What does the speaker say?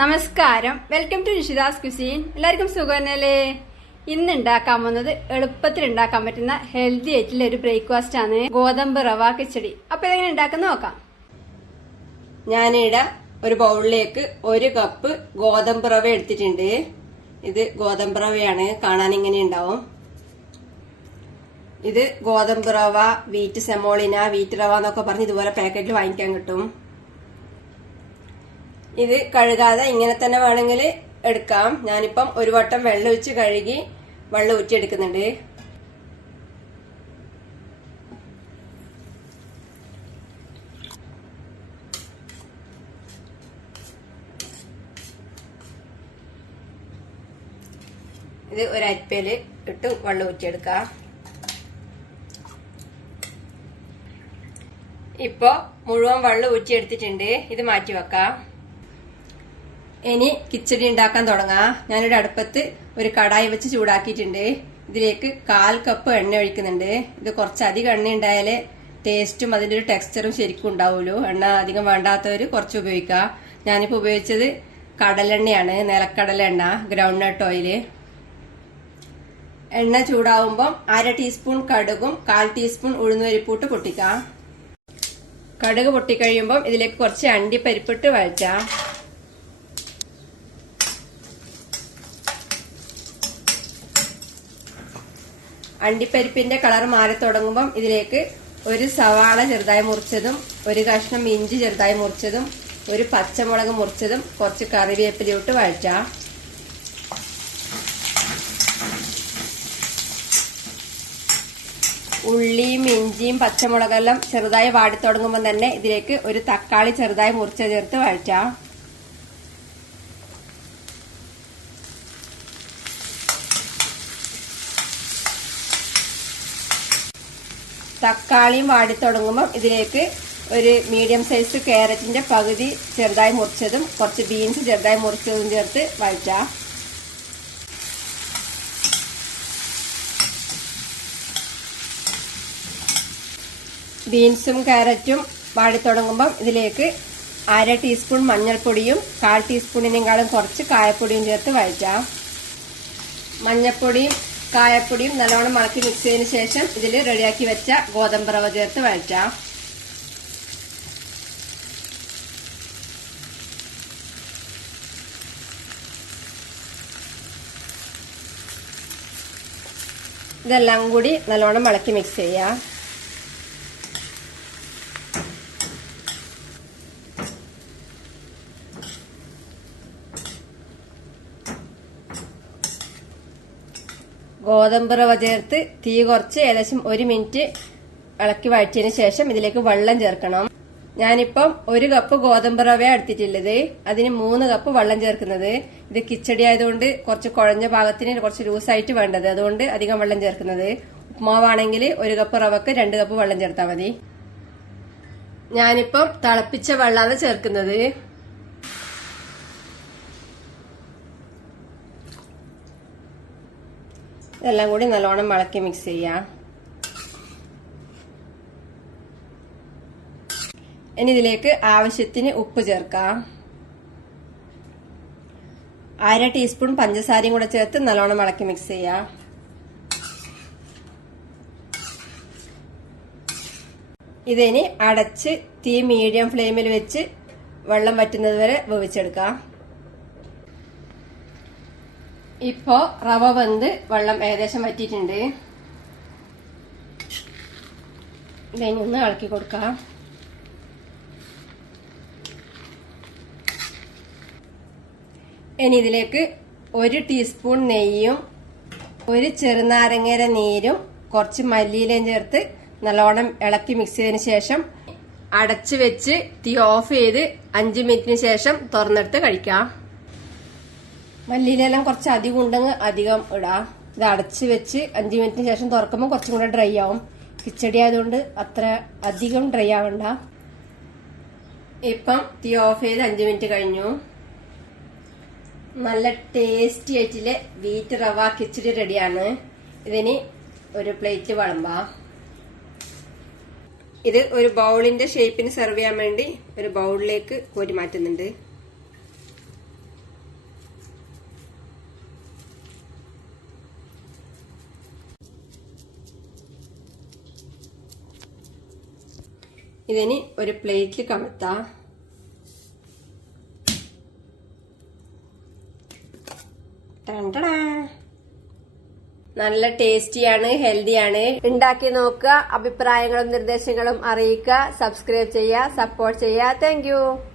നമസ്കാരം, welcome to നിഷിതാസ് cuisine. എല്ലാവർക്കും സുഖമല്ലേ? ഇന്ന് ഉണ്ടാക്കാൻ പോകുന്നത് എളുപ്പത്തിൽ ഉണ്ടാക്കാൻ പറ്റുന്ന ഹെൽത്തി ആയിട്ടുള്ള ഒരു ബ്രേക്ക്ഫാസ്റ്റ് ആണ് ഗോതമ്പ് റവ കിച്ചടി. അപ്പൊ ഇതെങ്ങനെ ഉണ്ടാക്കുന്ന നോക്കാം. ഞാനിവിടെ ഒരു ബൗളിലേക്ക് 1 കപ്പ് ഗോതമ്പ് റവ എടുത്തിട്ടുണ്ട്. ഇത് ഗോതമ്പ് റവയാണ്, കാണാൻ ഇങ്ങനെ ഉണ്ടാവും. ഇത് ഗോതമ്പ് റവ, വീറ്റ് സെമോളിന, വീറ്റ് റവ എന്നൊക്കെ പറഞ്ഞ് ഇതുപോലെ പാക്കറ്റിൽ വാങ്ങിക്കാൻ കിട്ടും. ഇത് കഴുകാതെ ഇങ്ങനെ തന്നെ വേണമെങ്കിൽ എടുക്കാം. ഞാനിപ്പം ഒരു വട്ടം വെള്ളം ഒഴിച്ച് കഴുകി വെള്ളം ഊറ്റിയെടുക്കുന്നുണ്ട്. ഇത് ഒരു അരിപ്പയില് ഇട്ട് വെള്ളം ഊറ്റിയെടുക്കാം. ഇപ്പൊ മുഴുവൻ വെള്ളം ഊറ്റിയെടുത്തിട്ടുണ്ട്. ഇത് മാറ്റി വെക്കാം. ഇനി കിച്ചടി ഉണ്ടാക്കാൻ തുടങ്ങാം. ഞാനിവിടെ അടുപ്പത്ത് ഒരു കടായി വെച്ച് ചൂടാക്കിയിട്ടുണ്ട്. ഇതിലേക്ക് 1/4 കപ്പ് എണ്ണ ഒഴിക്കുന്നുണ്ട്. ഇത് കുറച്ചധികം എണ്ണ ഉണ്ടായാലേ ടേസ്റ്റും അതിന്റെ ഒരു ടെക്സ്ചറും ശരിക്കും ഉണ്ടാവുമല്ലോ. എണ്ണ അധികം വേണ്ടാത്തവര് കുറച്ച് ഉപയോഗിക്കാം. ഞാനിപ്പോ ഉപയോഗിച്ചത് കടലെണ്ണയാണ്, നിലക്കടല എണ്ണ, ഗ്രൗണ്ട് നട്ട് ഓയില്. എണ്ണ ചൂടാവുമ്പം 1/2 ടീസ്പൂൺ കടുകും 1/4 ടീസ്പൂൺ ഉഴുന്നുപരിപ്പൂട്ട് പൊട്ടിക്കാം. കടുക് പൊട്ടിക്കഴിയുമ്പം ഇതിലേക്ക് കുറച്ച് അണ്ടിപ്പരിപ്പിട്ട് വഴറ്റാം. അണ്ടിപ്പരിപ്പിന്റെ കളർ മാറി തുടങ്ങുമ്പം ഇതിലേക്ക് ഒരു സവാള ചെറുതായി മുറിച്ചതും 1 കഷ്ണം ഇഞ്ചി ചെറുതായി മുറിച്ചതും 1 പച്ചമുളക് മുറിച്ചതും കുറച്ച് കറിവേപ്പിലയിട്ട് വഴറ്റാം. ഉള്ളിയും ഇഞ്ചിയും പച്ചമുളകെല്ലാം ചെറുതായി വാടി തുടങ്ങുമ്പോൾ തന്നെ ഇതിലേക്ക് ഒരു തക്കാളി ചെറുതായി മുറിച്ച ചേർത്ത് വഴറ്റാം. തക്കാളിയും വാടി തുടങ്ങുമ്പോൾ ഇതിലേക്ക് ഒരു മീഡിയം സൈസ് ക്യാരറ്റിന്റെ പകുതി ചെറുതായി മുറിച്ചതും കുറച്ച് ബീൻസ് ചെറുതായി മുറിച്ചതും ചേർത്ത് വഴറ്റാം. ബീൻസും ക്യാരറ്റും വാടി തുടങ്ങുമ്പോൾ ഇതിലേക്ക് 1/2 ടീസ്പൂൺ മഞ്ഞൾപ്പൊടിയും 1/4 ടീസ്പൂണിനേക്കാളും കുറച്ച് കായപ്പൊടിയും ചേർത്ത് വഴറ്റാം. മഞ്ഞൾപ്പൊടിയും കായപ്പൊടിയും നല്ലോണം ഇളക്കി മിക്സ് ചെയ്തതിനു ശേഷം ഇതിൽ റെഡിയാക്കി വെച്ച ഗോതമ്പ് റവ ചേർത്ത് വഴറ്റാം. ഇതെല്ലാം കൂടി നല്ലോണം ഇളക്കി മിക്സ് ചെയ്യാം. ഗോതമ്പ് റവ ചേർത്ത് തീ കുറച്ച് ഏകദേശം 1 മിനിറ്റ് ഇളക്കി വഴറ്റിയതിന് ശേഷം ഇതിലേക്ക് വെള്ളം ചേർക്കണം. ഞാനിപ്പം 1 കപ്പ് ഗോതമ്പ് റവ എടുത്തിട്ടുള്ളത്, അതിന് 3 കപ്പ് വെള്ളം ചേർക്കുന്നത്. ഇത് കിച്ചടി ആയതുകൊണ്ട് കുറച്ച് കുഴഞ്ഞ ഭാഗത്തിന് കുറച്ച് ലൂസായിട്ട് വേണ്ടത്, അതുകൊണ്ട് അധികം വെള്ളം ചേർക്കുന്നത്. ഉപ്മാവാണെങ്കിൽ 1 കപ്പ് റവക്ക് 2 കപ്പ് വെള്ളം ചേർത്താൽ മതി. ഞാനിപ്പം തിളപ്പിച്ച വെള്ളമാണ് ചേർക്കുന്നത്. ഇതെല്ലാം കൂടി നല്ലോണം ഇളക്കി മിക്സ് ചെയ്യാം. ഇനി ഇതിലേക്ക് ആവശ്യത്തിന് ഉപ്പ് ചേർക്കാം. 1/2 ടീസ്പൂൺ പഞ്ചസാരയും കൂടെ ചേർത്ത് നല്ലോണം ഇളക്കി മിക്സ് ചെയ്യാം. ഇതിനി അടച്ച് തീ മീഡിയം ഫ്ലെയിമിൽ വെച്ച് വെള്ളം വറ്റുന്നത് വരെ വേവിച്ചെടുക്കാം. ഇപ്പോ റവ വെന്ത് വെള്ളം ഏകദേശം വറ്റിയിട്ടുണ്ട്. ഇതിനി ഒന്ന് ഇളക്കി കൊടുക്കാം. ഇനി ഇതിലേക്ക് 1 ടീസ്പൂൺ നെയ്യും 1 ചെറുനാരങ്ങയുടെ നീരും കുറച്ച് മല്ലിയിലയും ചേർത്ത് നല്ലോണം ഇളക്കി മിക്സ് ചെയ്തതിനു ശേഷം അടച്ചു വെച്ച് തീ ഓഫ് ചെയ്ത് 5 മിനിറ്റിന് ശേഷം തുറന്നെടുത്ത് കഴിക്കാം. മല്ലിയിലെല്ലാം കുറച്ച് അധികം ഉണ്ടെങ്കിൽ അധികം ഇടാം. ഇത് അടച്ച് വെച്ച് 5 മിനിറ്റിന് ശേഷം തുറക്കുമ്പോൾ കുറച്ചും കൂടെ ഡ്രൈ ആവും. കിച്ചടി ആയതുകൊണ്ട് അത്ര അധികം ഡ്രൈ ആവണ്ട. ഇപ്പം തീ ഓഫ് ചെയ്ത് 5 മിനിറ്റ് കഴിഞ്ഞു. നല്ല ടേസ്റ്റി ആയിട്ടുള്ള വീറ്റ് റവ കിച്ചടി റെഡിയാണ്. ഇതിന് ഒരു പ്ലേറ്റ് വിളമ്പാം. ഇത് ഒരു ബൗളിന്റെ ഷേപ്പിന് സെർവ് ചെയ്യാൻ വേണ്ടി ഒരു ബൗളിലേക്ക് കോരി മാറ്റുന്നുണ്ട്. ഇതിനി ഒരു പ്ലേറ്റിൽ കമഴ്ത്താം. ടണ്ടടാ. നല്ല ടേസ്റ്റിയാണ്, ഹെൽത്തിയാണ്. ഉണ്ടാക്കി നോക്കുക. അഭിപ്രായങ്ങളും നിർദ്ദേശങ്ങളും അറിയിക്കുക. സബ്സ്ക്രൈബ് ചെയ്യുക, സപ്പോർട്ട് ചെയ്യുക. താങ്ക്